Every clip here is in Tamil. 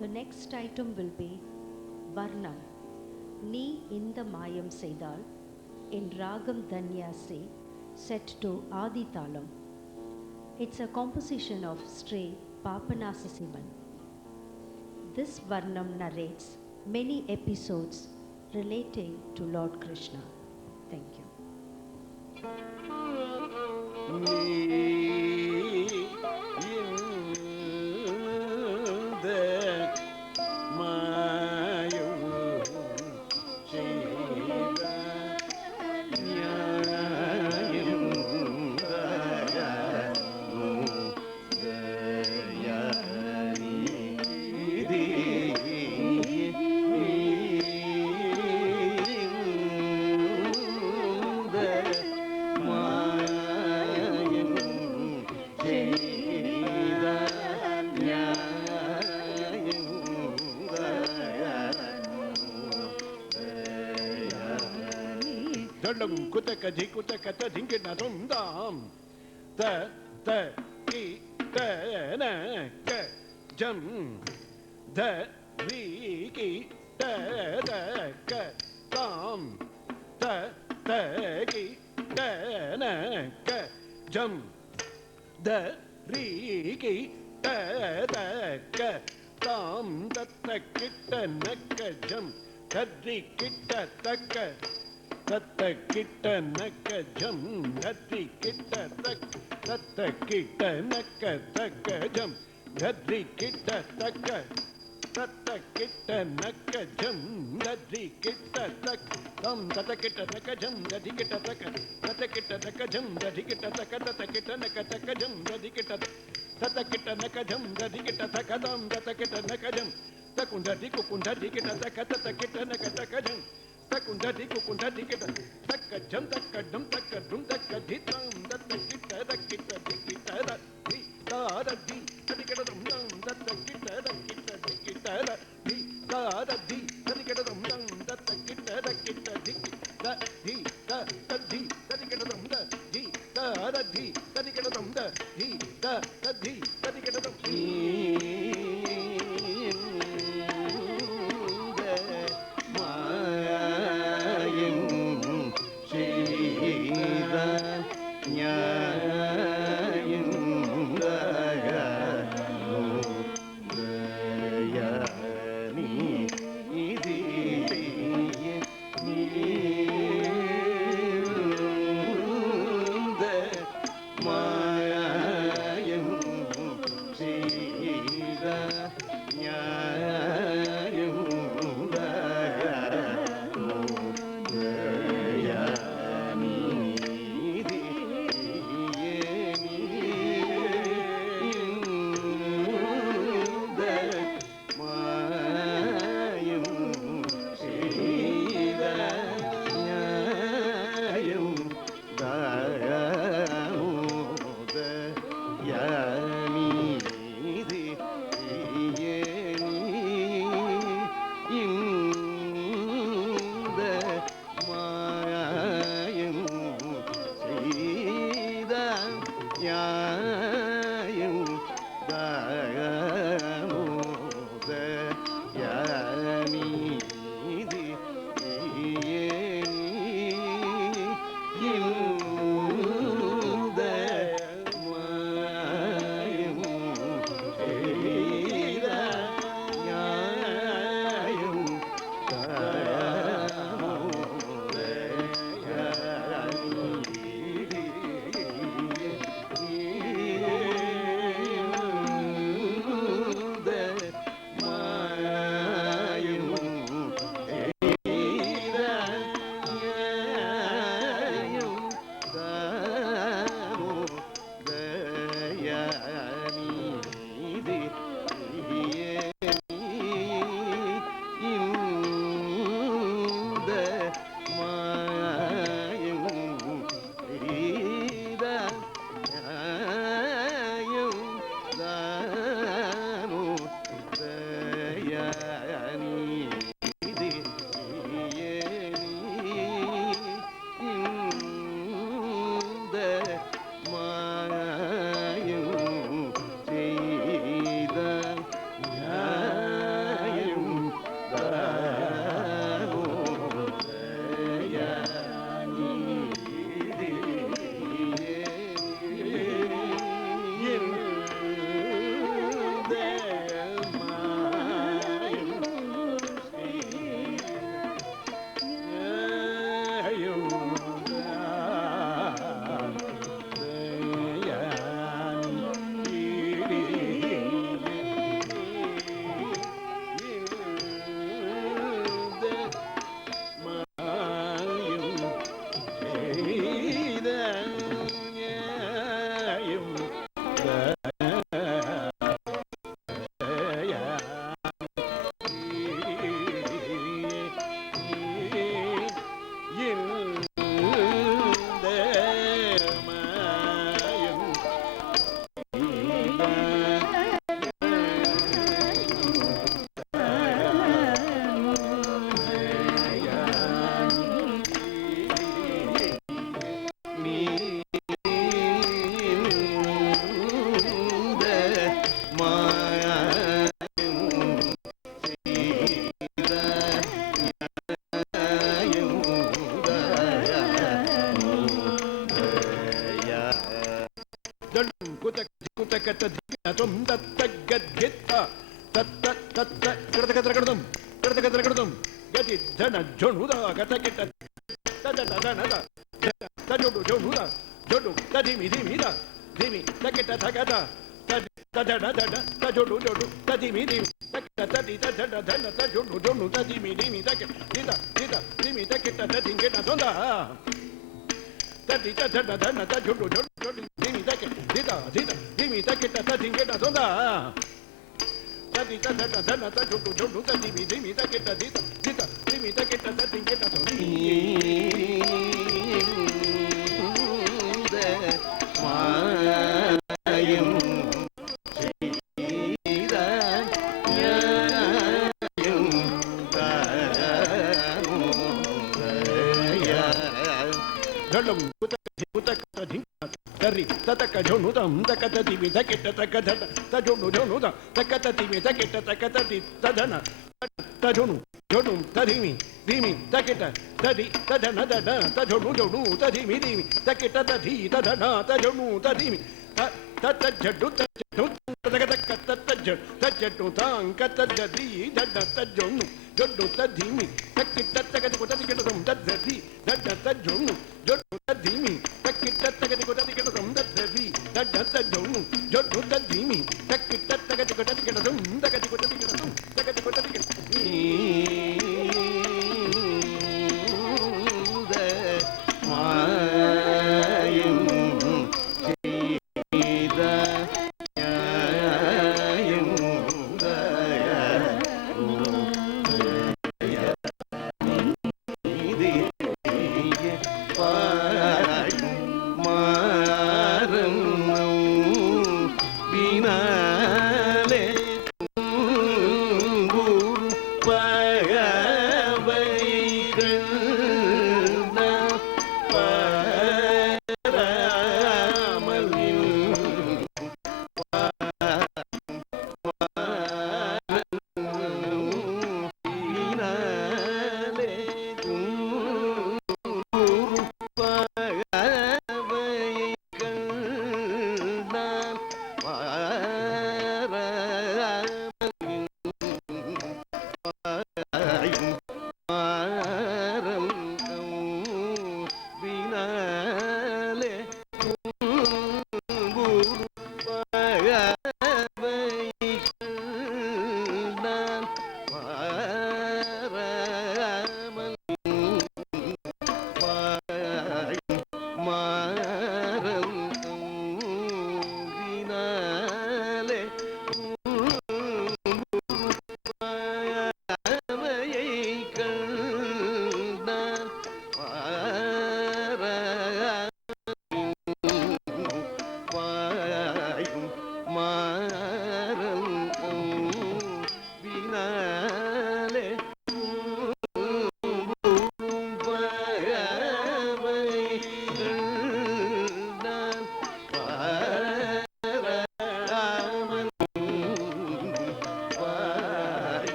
The next item will be Varnam. நீ இந்த மாயம் செய்தால் in Ragam Dhanyase set to Adi Thalam. It's a composition of Sri Papanasasivan. This Varnam narrates many episodes relating to Lord Krishna. Thank you. Kutaka jikutaka ta jinkina dum ta ki ta na ka jam da ri ki ta ka tam ta ki ta na ka jam da ri ki ta ka tam ta kitta na ka jam kadri kitta taka தத்த கிட்ட நக்க ஜம் கத்ரி கிட்ட தக்க தத்த கிட்ட நக்க தக்க ஜம் கத்ரி கிட்ட தக்க தத்த கிட்ட நக்க ஜம் கத்ரி கிட்ட தக்க தம் தத்த கிட்ட தக்க ஜம் கதி கிட்ட தக்க தத்த கிட்ட தக்க ஜம் கதி கிட்ட தக்க தத்த கிட்ட நக்க தக்க ஜம் கதி கிட்ட தத்த கிட்ட நக்க ஜம் கதி கிட்ட தக்க தம் தத்த கிட்ட நக்க ஜம் தக்குண்டதி குக்குண்டதி கிட்ட தக்க தத்த கிட்ட நக்க தக்க ஜம் Takundadi kukundadi kita takka jam takka dum takka dum takka dhitam datta kita dakita dikita da di da da di tadi kita dum dum datta kita dakita dikita da di da da di tadi kita dum dum datta kita dakita dikita di da da di tadi kita dum da di da da di tadi kita dum da di da da di tadi kita dum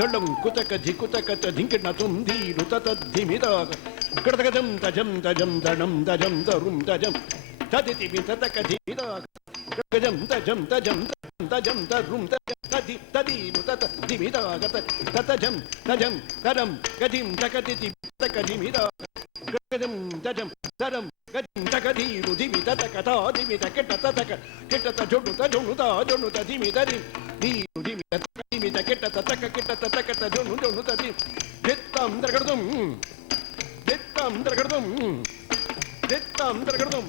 Tolum kutaka jikutaka tadinkina tundi rutata dimida. Kratakajam tajam tajam danam tajam darum tajam. Taditi bitataka dimida. Kratakajam tajam tajam tajam darum tajam. Tadi tadi rutata dimida. Tatajam tajam tadam kajim takaditi bitaka dimida. Kratakajam tajam tadam kajim takadi rudimida takata dimida ketataka ketata jonuta jonuta jonuta dimida di dimida dimida ketataka ketataka jonuta dim dettam dargadum dettam dargadum dettam dargadum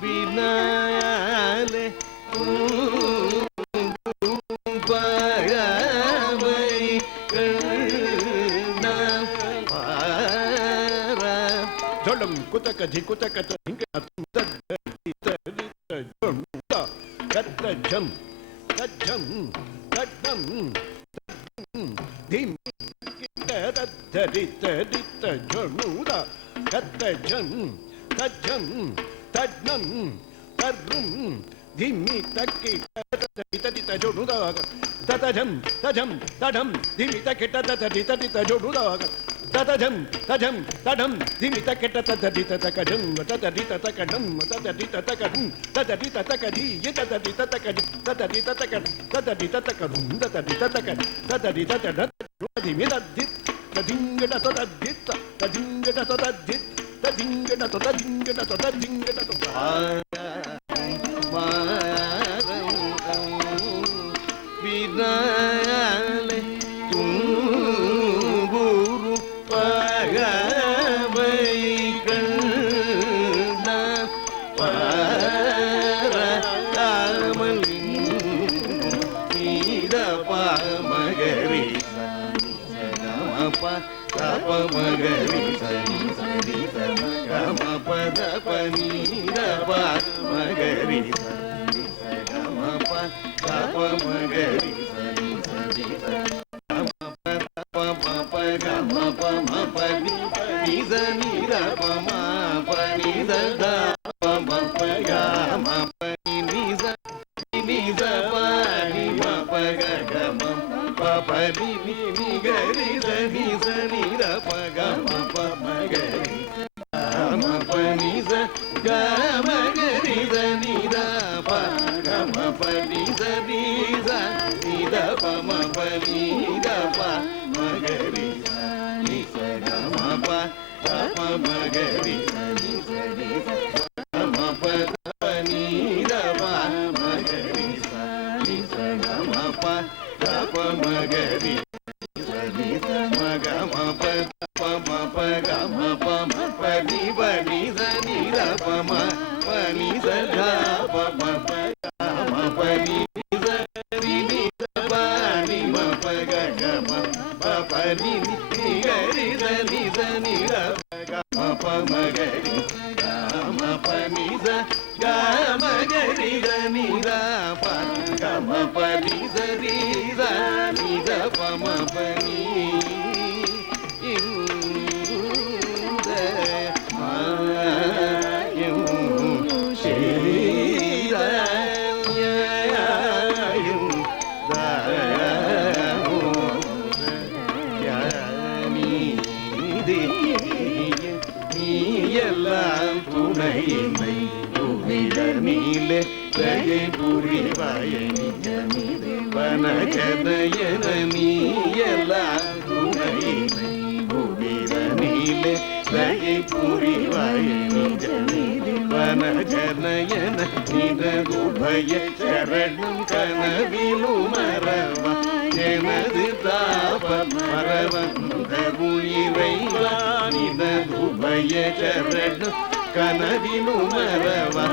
binale kutaka jikutaka tadinka jonuta katajam tajam tadam dim kitadadita jonuta katajam tajam tadam tarum dimi takki tadita jonuta tatajam tajam tadam dimi takki tadita jonuta tatajam tajam tadam dimi takki tadita takajam tadita takadam tadita takadum tadita takadi tadita takadi tadita takad tadita takadum tadita takad tadita takad dimi tadit tadingada tadit tadingada tadit tadingada tadingada tadingada binale tumburu pagamai kanda para kamalin ida pamagari samapa tapa magari sari gama pada panida pamagari Papa magari sari gama papa gama papa ni zani da pama pani da da papa gama pani ni za pani papa gama papa ni gari zani da gama papa gari gama pani za gama gari zani da gama pani zani za ni da pama pani da pa magari ni sa gama pa magari ni gama pa pani da pa magari ni sa gama pa magari ni gama pa gama pa pani pani zani da pama pani za pa pani zani ni pani ma gama pani ni gari zani da gama pa magari gama pani za gama gari zani da pa gama pani zani da pama pani பனகதயன நீயெல்லாம் துணை புவிதனிலே தயை புரிவாய வனஜனயன நிதகுபய சரணம் கனவிலும் மறவா எனது தாப மறவந்த உயிரைவா நிதகுபய சரணம் கனவிலும் மறவா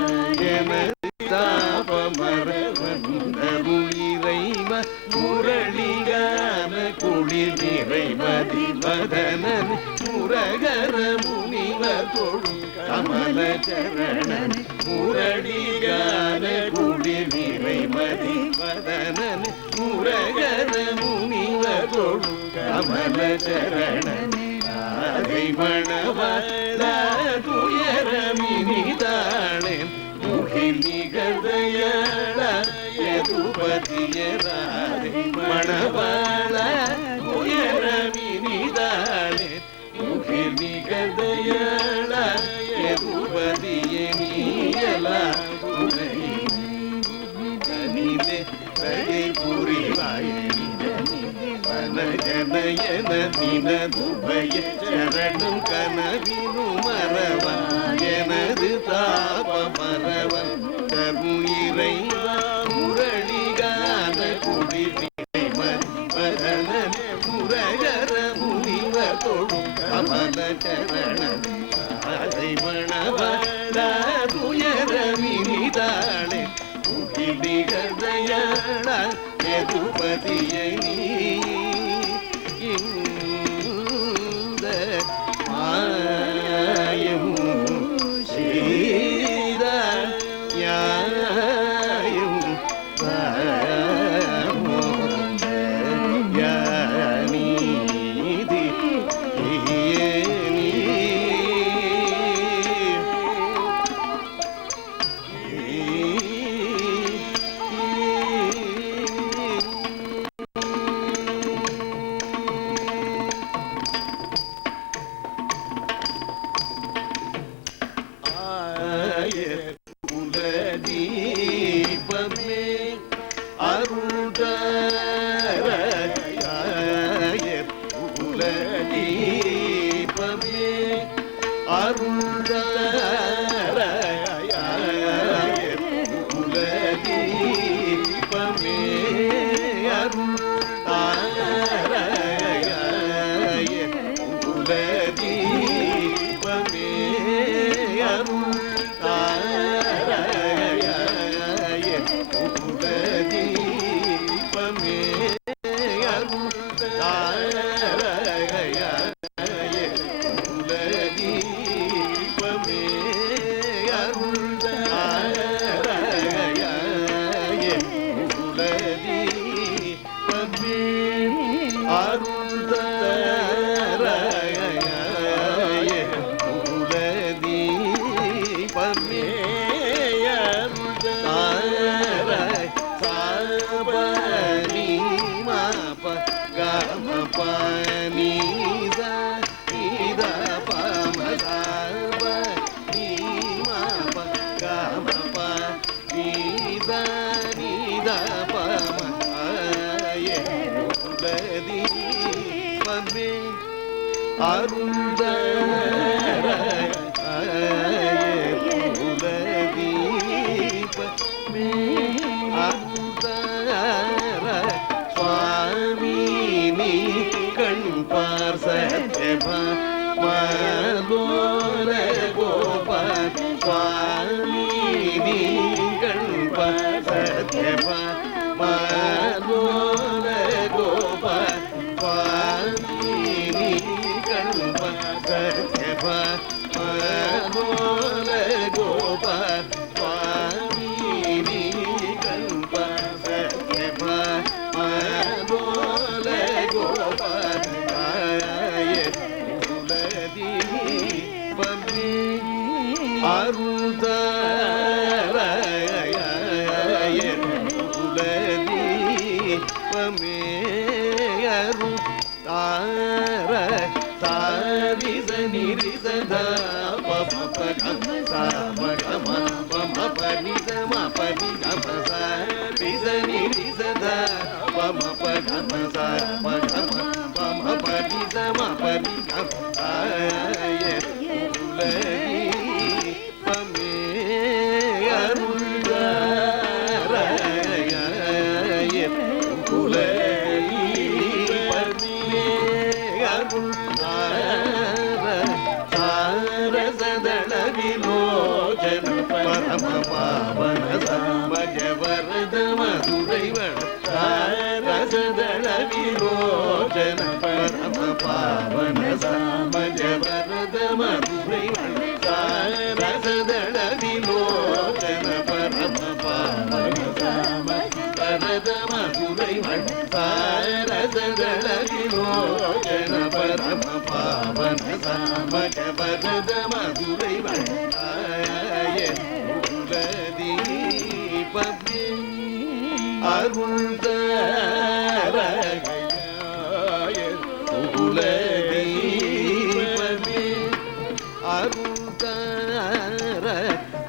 எனது தாப மறவந்த உயிரைவா முரளிகான குளிர் நிறைமதி மதனன் முரகர முனிவர் தொழும் கமல சரணன் முரளிகான குளிர் நிறைமதி மதனன் முரகர முனிவர் தொழும் கமல சரணன் ஆகை மணவாள துயரமினிதாளேன் முகில் நிகழ்தயாள என நினதுபய சரணம் கனவிலும் மறவன் எனது தாப மறவன் தரும் இறைவா முரளிகான குடிப்பினை மதிபதன முரகர முனிவ தொழும் கமல சரணன் அதை மணவத துயர வினிதாளே நிகழ்தயாள எதுபதியை நீ இந்த மாயம் செய்த யாயும் நீதி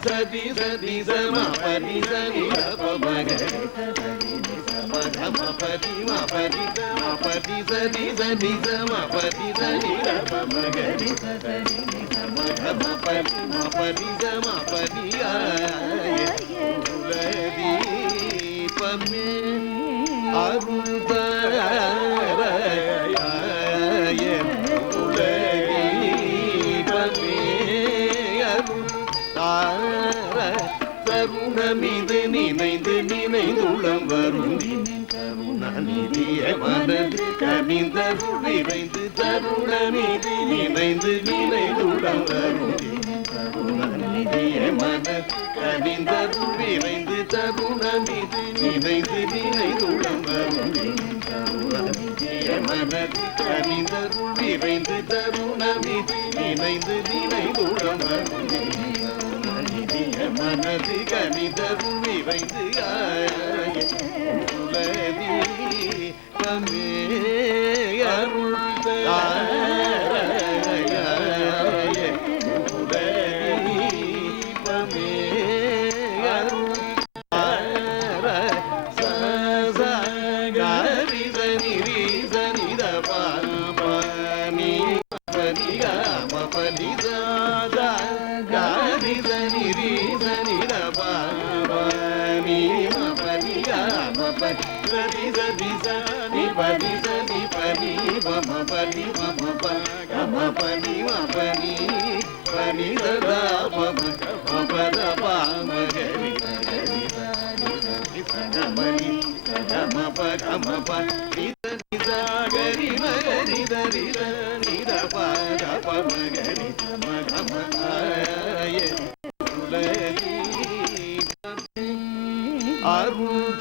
சதி சதி சம பதி சனி பமகரி பதி மபதி மபதி சதி சதி சம பதி சனி பமகரி மபதி மபதி சம பதி தீபமே தருணமிது நினைந்து நினைந்துளம் வரும் கருணாநிதிய மனது கனிந்தருள் விரைந்து தருணமிது நினைந்து நினைந்துளம் வரும் கருணாநிதிய மனது கனிந்தருள் விரைந்து தருணமிது நினைந்து நினைந்துளம் வரும் கருணாநிதிய மனது கனிந்தருள் விரைந்து தருணமிது நினைந்து நினைந்துளம் வரும் மனது கனிதருள் விரைந்து தீபமே அருள் தீபமே அருள் சரி சனி பனி பனி பனி காரி சனி சனி பனி பனி பனி சரி சரி சனி பனி சனி பனி மம பனி மம பம பனி பனி பனி சதா மம பத பாமகரி சகமணி சகம பகம பனி சனி சாகரி மகரி தரி நித பத பமகரி மகம ஆய துலதி அருள்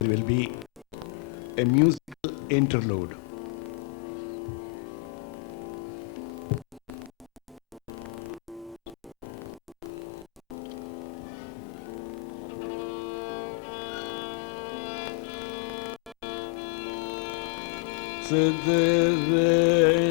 There will be a musical interlude. Sadhara